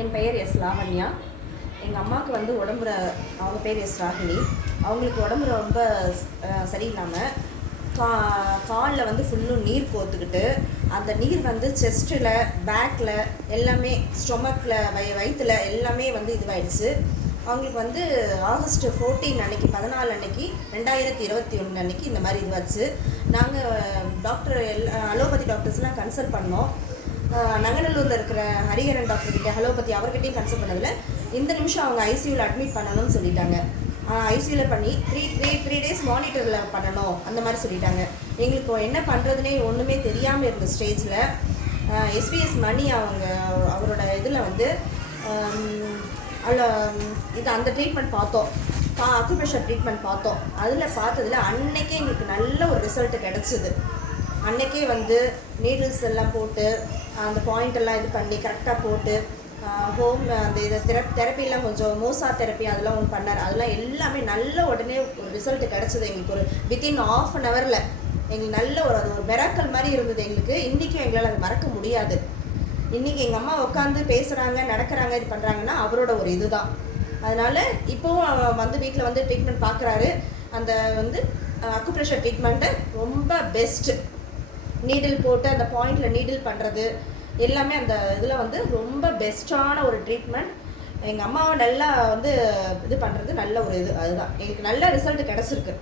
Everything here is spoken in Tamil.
என் பெயர் எஸ் லாவண்யா. எங்கள் அம்மாவுக்கு வந்து உடம்புல, அவங்க பேர் எஸ் ராகினி. அவங்களுக்கு உடம்பு ரொம்ப சரியில்லாமல் காலில் வந்து ஃபுல்லும் நீர் கோத்துக்கிட்டு, அந்த நீர் வந்து செஸ்ட்டில், பேக்கில் எல்லாமே, ஸ்டொமக்கில், வயிற்றில் எல்லாமே வந்து இதுவாகிடுச்சு. அவங்களுக்கு வந்து ஆகஸ்ட் 14 அன்னைக்கு, 14 அன்னைக்கு 2021 அன்னைக்கு இந்த மாதிரி இதுவாச்சு. நாங்கள் டாக்டர் அலோபதி டாக்டர்ஸ்லாம் கன்சல்ட் பண்ணோம். நங்கநல்லூரில் இருக்கிற ஹரிஹரன் டாக்டர்கிட்ட, அலோபதி அவர்கிட்டையும் கன்சல்ட் பண்ணதில்லை. இந்த நிமிஷம் அவங்க ஐசியூவில் அட்மிட் பண்ணணும்னு சொல்லிட்டாங்க. ஐசியூவில் பண்ணி த்ரீ டேஸ் மானிட்டரில் பண்ணணும் அந்த மாதிரி சொல்லிட்டாங்க. எங்களுக்கு என்ன பண்ணுறதுனே ஒன்றுமே தெரியாமல் இருந்த ஸ்டேஜில் எஸ்பிஎஸ் மணி அவரோட இதில் வந்து அந்த ட்ரீட்மெண்ட் பார்த்தோம், அக்குப்ரெஷர் ட்ரீட்மெண்ட் பார்த்தோம். அதில் பார்த்ததில் அன்னைக்கே எங்களுக்கு நல்ல ஒரு ரிசல்ட் கிடச்சிது. அன்றைக்கே வந்து நீடில்ஸ் எல்லாம் போட்டு அந்த பாயிண்ட் எல்லாம் இது பண்ணி கரெக்டாக போட்டு அந்த இதை தெரப்பிலாம் கொஞ்சம் மோசா தெரப்பி அதெல்லாம் ஒன்று பண்ணார். அதெல்லாம் எல்லாமே நல்ல உடனே ஒரு ரிசல்ட் கிடச்சிது எங்களுக்கு. ஒரு வித்தின் ½ an hour எங்களுக்கு நல்ல அது ஒரு மிராக்கல் மாதிரி இருந்தது எங்களுக்கு. இன்றைக்கும் எங்களால் அதை மறக்க முடியாது. இன்றைக்கி எங்கள் அம்மா உட்காந்து பேசுகிறாங்க, நடக்கிறாங்க, இது பண்ணுறாங்கன்னா அவரோட ஒரு இது தான். அதனால் இப்போவும் வந்து வீட்டில் வந்து ட்ரீட்மெண்ட் பார்க்குறாரு. அந்த வந்து அக்குப்ரெஷர் ட்ரீட்மெண்ட்டு ரொம்ப பெஸ்ட்டு. நீடில் போட்டு அந்த பாயிண்டில் நீடில் பண்ணுறது எல்லாமே அந்த இதில் வந்து ரொம்ப பெஸ்ட்டான ஒரு ட்ரீட்மெண்ட். எங்கள் அம்மாவை நல்லா வந்து இது பண்ணுறது நல்ல ஒரு இது. அதுதான் எங்களுக்கு நல்ல ரிசல்ட் கிடச்சிருக்கு.